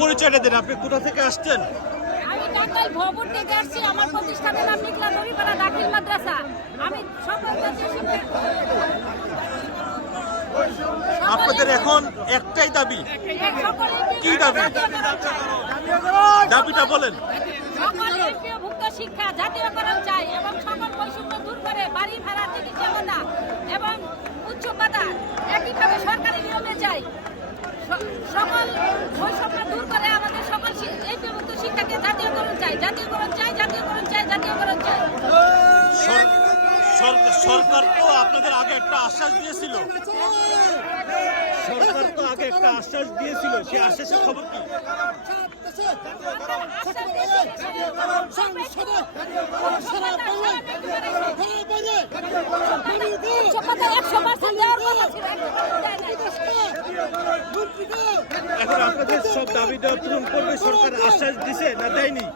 পরিচয়টা দেন আপনি কোথা থেকে আসছেন? আমি টাঙ্গাইল ভবন থেকে আসছি আমার প্রতিষ্ঠানের নাম নিকলা নবীপাড়া দাখিল মাদ্রাসা। আমি আপনাদের এখন একটাই দাবি। কি দাবি? দাবিটা বলেন। শিক্ষা জাতীয়করণ চাই এবং সকল বৈষম্য দূর করে বাড়ি ভাড়া চিকিৎসা ভাতা এবং উচ্চ ভাতা একইভাবে সরকারি নিয়মে চাই। সকল বৈষম্য দূর করে আমাদের সকল এমপিওভুক্ত শিক্ষাকে সরকার তো আপনাদের আগে একটা আশ্বাস দিয়েছিল। সরকার তো আগে একটা আশ্বাস দিয়েছিল। আশ্বাসের খবর কি। এখন আপনাদের সব দাবি দেওয়া পূরণ করবে, সরকার আশ্বাস দিছে না দেয়নি?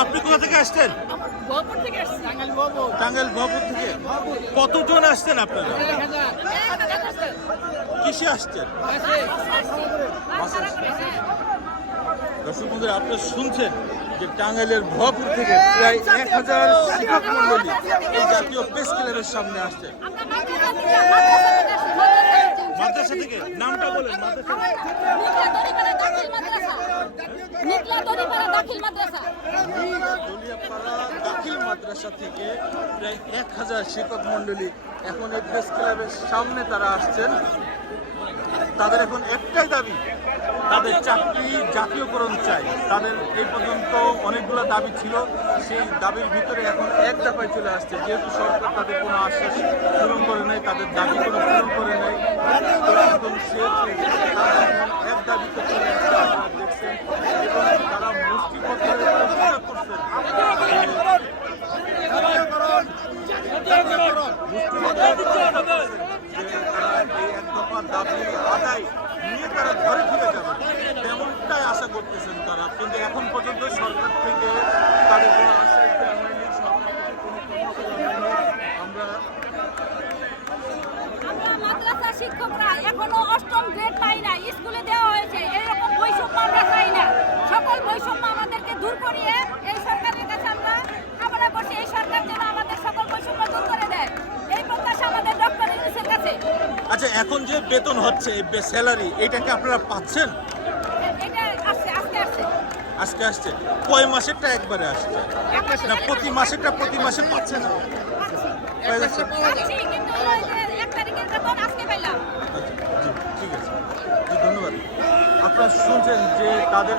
আপনি কোথা থেকে আসছেন টাঙ্গাইল ভবন থেকে কতজন আসছেন আপনারা। কিসে আসছেন। দর্শক বন্ধুরা আপনারা শুনছেন যে টাঙ্গাইলের ভপুর থেকে প্রায় এক হাজার শিক্ষক মন্ডলী এই জাতীয় প্রেস ক্লাবের সামনে আসছে। মাদ্রাসা থেকে- নামটা বলেন, মাদ্রাসা। মাদ্রাসা। থেকে প্রায় এক হাজার শিক্ষক এখন এই ক্লাবের সামনে তারা আসছেন। তাদের এখন একটাই দাবি, তাদের চাকরি জাতীয়করণ চাই। তাদের এই পর্যন্ত অনেকগুলো দাবি ছিল, সেই দাবির ভিতরে এখন এক দফায় চলে আসছে। যেহেতু সরকার তাদের কোনো আশ্বাস পূরণ করে নাই, তাদের দাবি কোনো পূরণ করে নাই এক দাবিতে চলে আসছে আপনারা দেখছেন এবং তারা মুষ্টিবদ্ধ হয়ে প্রতিবাদ করছেন যে তারা এই এক দফা দাবি আদায় আশা করতেছেন তারা। কিন্তু এখন পর্যন্ত সরকার থেকে তাদের কোনো মাদ্রাসা শিক্ষকরা এখনও অষ্টম গ্রেড পাই না স্কুলে দেওয়া হয়েছে। এরকম বৈষম্য আমরা চাই না সকল বৈষম্য আমাদেরকে দূর করিয়ে এই সরকারের কাছে আমরা কামনা করছি এই সরকার যেন আমাদের সকল বৈষম্য দূর করে দেয় এই প্রত্যাশা আমাদের ডক্টর ইউনুসের কাছে আচ্ছা এখন যে বেতন হচ্ছে স্যালারি এটাকে আপনারা পাচ্ছেন? আজকে আসছে। কয় মাসেরটা একবারে আসছে? না প্রতি মাসেরটা প্রতি মাসে পাচ্ছে না। আচ্ছা, ঠিক আছে। ধন্যবাদ। আপনারা শুনছেন যে তাদের